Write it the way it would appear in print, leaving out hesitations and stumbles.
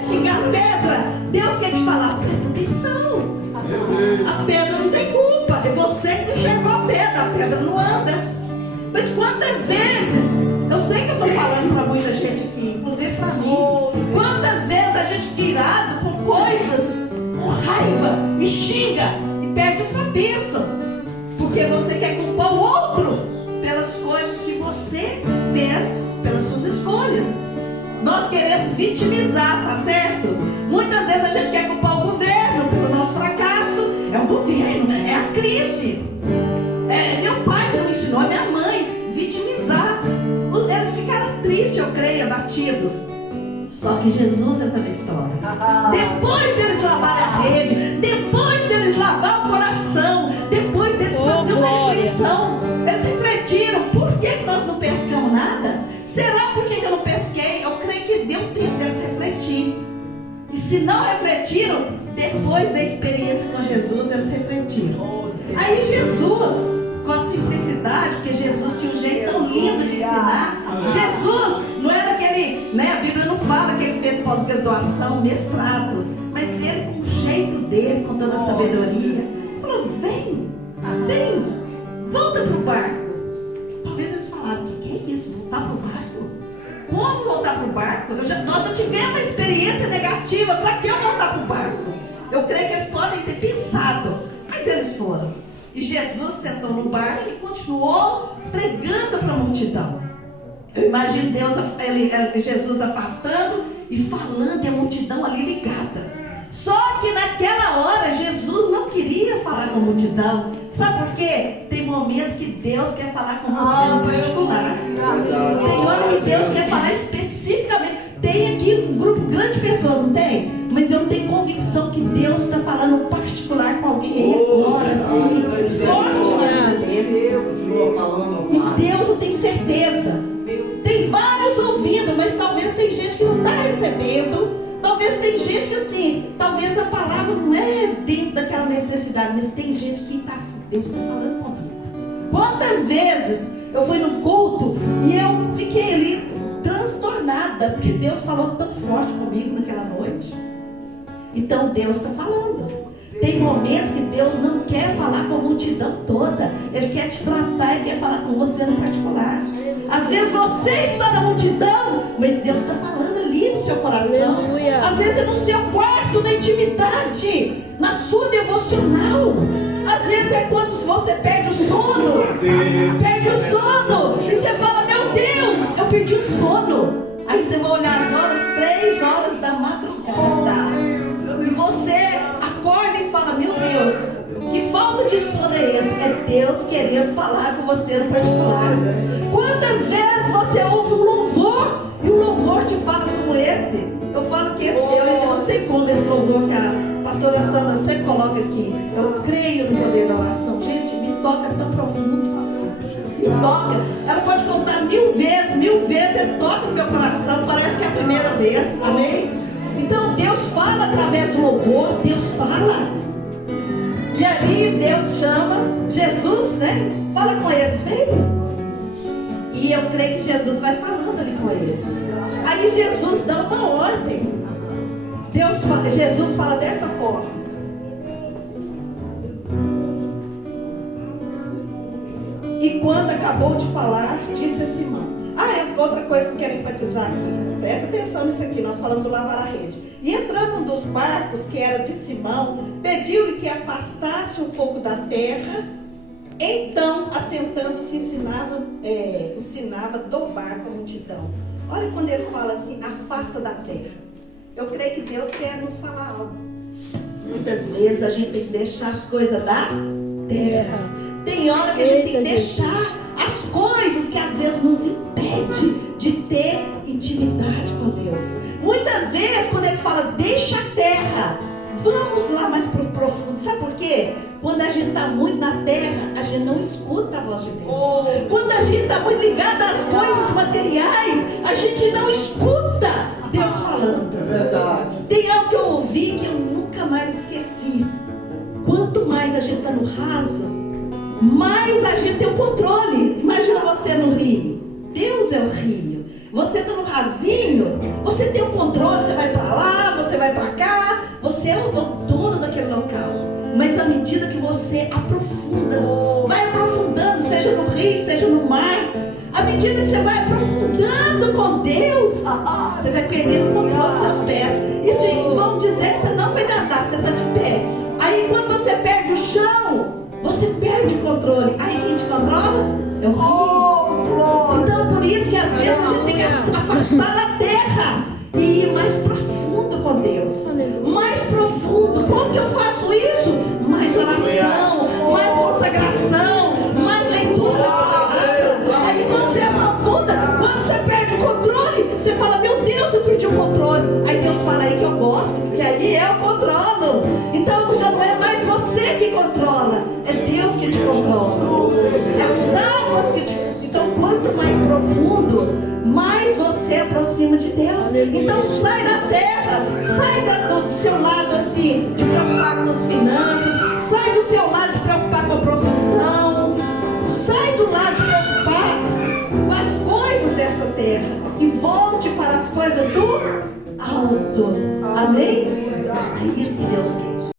xingar a pedra. Deus quer te falar, presta atenção. A pedra não tem culpa. É você que enxergou a pedra não anda. Mas quantas vezes, eu sei que eu estou falando para muita gente aqui, inclusive para mim, quantas vezes a gente fica irado com coisas, com raiva, e xinga, e perde a sua bênção, porque você quer culpar o outro pelas coisas que você fez, pelas suas escolhas. Nós queremos vitimizar, tá certo? Muitas vezes a gente quer culpar o governo pelo nosso fracasso. É o governo, é a crise. Meu pai que me ensinou, a minha mãe, vitimizar. Eles ficaram tristes, eu creio, abatidos. Só que Jesus entra na história. Depois deles lavarem a rede, depois deles lavar o coração, depois deles fazerem uma reflexão, eles refletiram: por que nós não pescamos nada? Será por que eu não pesquei? Eu creio que deu tempo deles refletir. E se não refletiram, depois da experiência com Jesus, eles refletiram. Aí Jesus, com a simplicidade, porque Jesus tinha um jeito tão lindo de ensinar. Jesus não era aquele, a Bíblia não fala que ele fez pós-graduação, mestrado, mas ele, com o jeito dele, com toda a sabedoria, falou: vem, volta para o barco. Talvez eles falaram: o que é isso? Voltar para o barco? Como voltar para o barco? Nós já tivemos uma experiência negativa, para que eu voltar para o barco? Eu creio que eles podem ter pensado, mas eles foram. E Jesus sentou no barco e continuou pregando para a multidão. Eu imagino Jesus afastando e falando, e a multidão ali ligada. Só que naquela hora Jesus não queria falar com a multidão. Sabe por quê? Tem momentos que Deus quer falar com você no particular. Tem hora que Deus quer falar especificamente. Tem aqui um grupo grande de pessoas, não tem? Mas eu tenho convicção que Deus está falando particular com alguém aí agora, assim, forte na vida dele. E Deus, eu tenho certeza. Tem vários ouvindo, mas talvez tem gente que não está recebendo. Talvez tem gente que assim, talvez a palavra não é dentro daquela necessidade, mas tem gente que está assim: Deus está falando comigo. Quantas vezes eu fui no culto e eu fiquei ali transtornada, porque Deus falou tão forte comigo naquela noite. Então Deus está falando. Tem momentos que Deus não quer falar com a multidão toda. Ele quer te tratar, Ele quer falar com você no particular. Às vezes você está na multidão, mas Deus está falando ali no seu coração. Aleluia. Às vezes é no seu quarto, na intimidade, na sua devocional. Às vezes é quando você perde o sono. E você fala: meu Deus, eu perdi o sono. Aí você vai olhar as horas, 3 horas da madrugada. E você acorda e fala: meu Deus, que falta de sono é esse? É Deus querendo falar com você no particular. Quantas vezes você ouve um louvor e o louvor te fala como esse? Eu falo que esse eu não tem como, esse louvor que a pastora Sandra sempre coloca aqui. Eu creio no poder da oração. Gente, me toca tão profundo. Me toca. Ela pode contar 1000 vezes, ele toca no meu coração. Parece que é a primeira vez. Amém? Então Deus fala através do louvor. Deus fala. E aí Deus chama Jesus, fala com eles: vem. E eu creio que Jesus vai falando ali com eles. Aí Jesus dá uma ordem. Jesus fala dessa forma: e quando acabou de falar, disse a Simão. Outra coisa que eu quero enfatizar aqui. Presta atenção nisso aqui. Nós falamos do lavar a rede. E entrando num dos barcos, que era de Simão, pediu-lhe que afastasse um pouco da terra. Então, assentando-se, ensinava do barco a multidão. Olha quando ele fala assim: afasta da terra. Eu creio que Deus quer nos falar algo. Muitas vezes a gente tem que deixar as coisas da terra. Tem hora que a gente tem que deixar as coisas que às vezes nos impede de ter intimidade com Deus. Muitas vezes quando ele fala: deixa a terra, vamos lá mais para o profundo. Sabe por quê? Quando a gente está muito na terra, a gente não escuta a voz de Deus. Quando a gente está muito ligado às coisas materiais, a gente não escuta Deus falando. É verdade. Tem algo que eu ouvi que eu nunca mais esqueci. Quanto mais a gente está no raso, mais a gente tem o controle. Imagina você no rio. Deus é o rio. Você está no rasinho, você tem o controle, você vai para lá, à medida que você aprofunda, vai aprofundando, seja no rio, seja no mar. À medida que você vai aprofundando com Deus, você vai perdendo o controle dos seus pés. E vão dizer que você não vai nadar, você está de pé. Aí quando você perde o chão, você perde o controle. Aí quem te controla é o rio. Então por isso que às vezes a gente tem que afastar da terra e ir mais profundo com Deus. Mais profundo. Como que eu faço isso? Mais oração, mais consagração, mais leitura da palavra. Aí você aprofunda. Quando você perde o controle, você fala, meu Deus, eu perdi o controle. Aí Deus fala, aí que eu gosto, porque aí eu controlo. Então já não é mais você que controla, é Deus que te controla. É as águas que te... Então quanto mais profundo, mais você aproxima de Deus. Então sai da terra, sai do seu lado assim, de preocupar com as finanças, sai do seu lado de preocupar com a profissão, sai do lado de preocupar com as coisas dessa terra e volte para as coisas do alto. Amém? É isso que Deus quer.